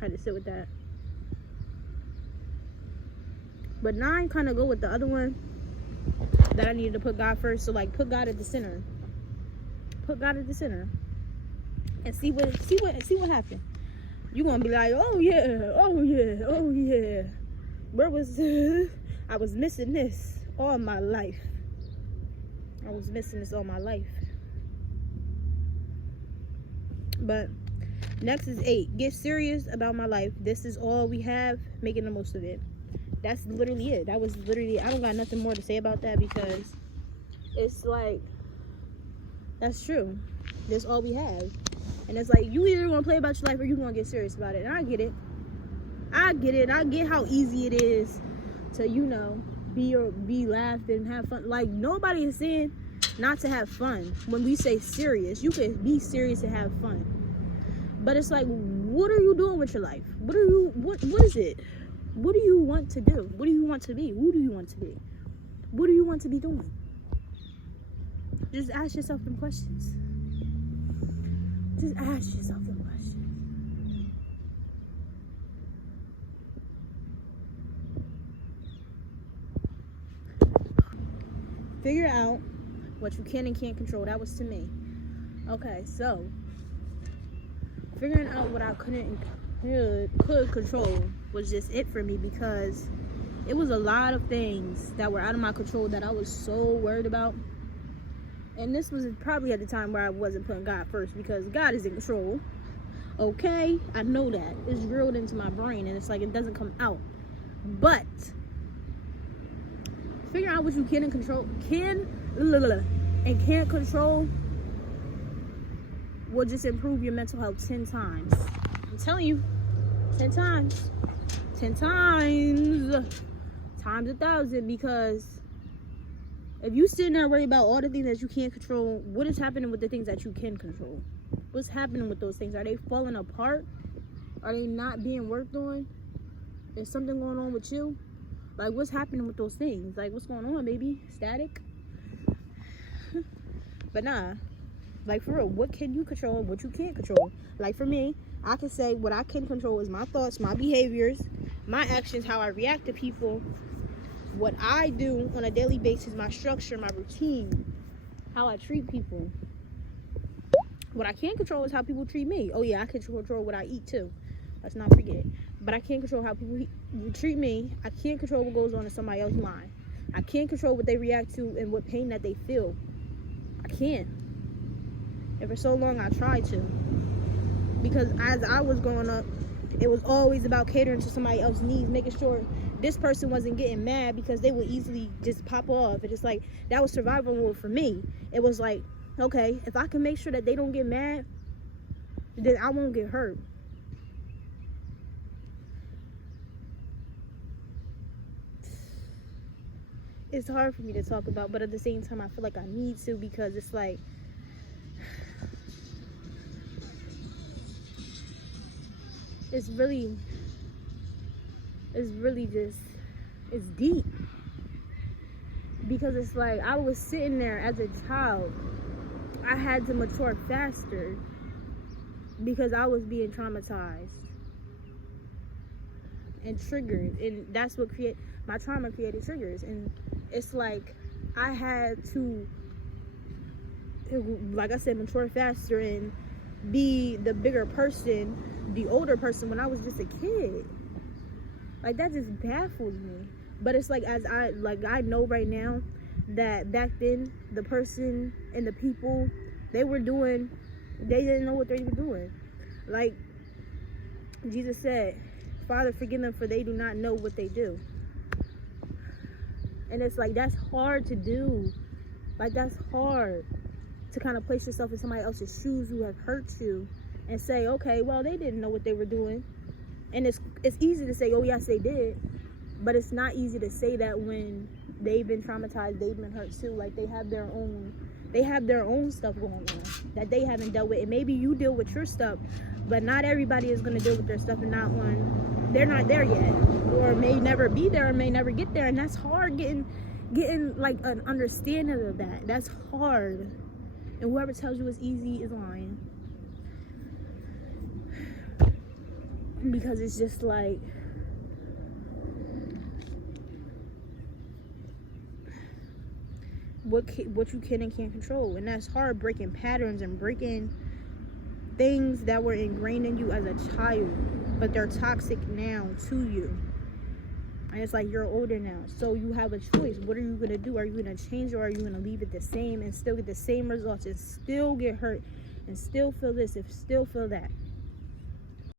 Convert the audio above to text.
I had to sit with that. But 9 kind of go with the other one, that I needed to put God first. So like, put God at the center. Put God at the center, and see what happened. You gonna be like, oh yeah, oh yeah, oh yeah. Where was I was missing this all my life. I was missing this all my life. But next is 8. Get serious about my life. This is all we have. Making the most of it. That's literally it. That was literally, I don't got nothing more to say about that, because it's like, that's true. That's all we have. And it's like, you either gonna play about your life or you gonna get serious about it. And I get it. I get how easy it is to, you know, be laughed and have fun. Like, nobody is saying not to have fun. When we say serious, you can be serious and have fun. But it's like, what are you doing with your life? What is it? What do you want to do? What do you want to be? Who do you want to be? What do you want to be doing? Just ask yourself them questions. Just ask yourself them questions. Figure out what you can and can't control. That was to me. Okay, so figuring out what I couldn't and could control was just it for me, because it was a lot of things that were out of my control that I was so worried about. And this was probably at the time where I wasn't putting God first, because God is in control. Okay, I know that. It's drilled into my brain, and it's like it doesn't come out. But figure out what you can and can't control will just improve your mental health 10 times. I'm telling you, 10 times. 10 times. Times 1,000, because if you sitting there worried about all the things that you can't control, what is happening with the things that you can control? What's happening with those things? Are they falling apart? Are they not being worked on? Is something going on with you? Like, what's happening with those things? Like, what's going on, baby? Static? But nah. Like, for real, what can you control and what you can't control? Like, for me, I can say what I can control is my thoughts, my behaviors, my actions, how I react to people, what I do on a daily basis, my structure, my routine, how I treat people. What I can't control is how people treat me. Oh yeah, I can control what I eat too. Let's not forget. But I can't control how people treat me. I can't control what goes on in somebody else's mind. I can't control what they react to and what pain that they feel. I can't. And for so long I tried to. Because as I was growing up, it was always about catering to somebody else's needs, making sure this person wasn't getting mad, because they would easily just pop off. And it's like, that was survival mode for me. It was like, okay, if I can make sure that they don't get mad, then I won't get hurt. It's hard for me to talk about, but at the same time I feel like I need to, because it's like, it's really just, it's deep. Because it's like, I was sitting there as a child, I had to mature faster because I was being traumatized and triggered, and that's what my trauma created triggers. And it's like, I had to, like I said, mature faster and be the bigger person, the older person, when I was just a kid. Like, that just baffles me. But it's like, I know right now that back then, the person and the people, they didn't know what they were doing. Like Jesus said, Father, forgive them, for they do not know what they do. And it's like, that's hard to do. Like, that's hard to kind of place yourself in somebody else's shoes who have hurt you and say, okay, well, they didn't know what they were doing. And it's easy to say, oh yes, they did. But it's not easy to say that when they've been traumatized, they've been hurt too. Like, they have their own stuff going on that they haven't dealt with. And maybe you deal with your stuff, but not everybody is going to deal with their stuff, and they're not there yet, or may never be there, or may never get there. And that's hard, getting like an understanding of that. That's hard. And whoever tells you it's easy is lying. because it's just like, what you can and can't control. And that's hard, breaking patterns and breaking things that were ingrained in you as a child, but they're toxic now to you. And it's like, you're older now, so you have a choice. What are you going to do? Are you going to change, or are you going to leave it the same and still get the same results and still get hurt and still feel this and still feel that?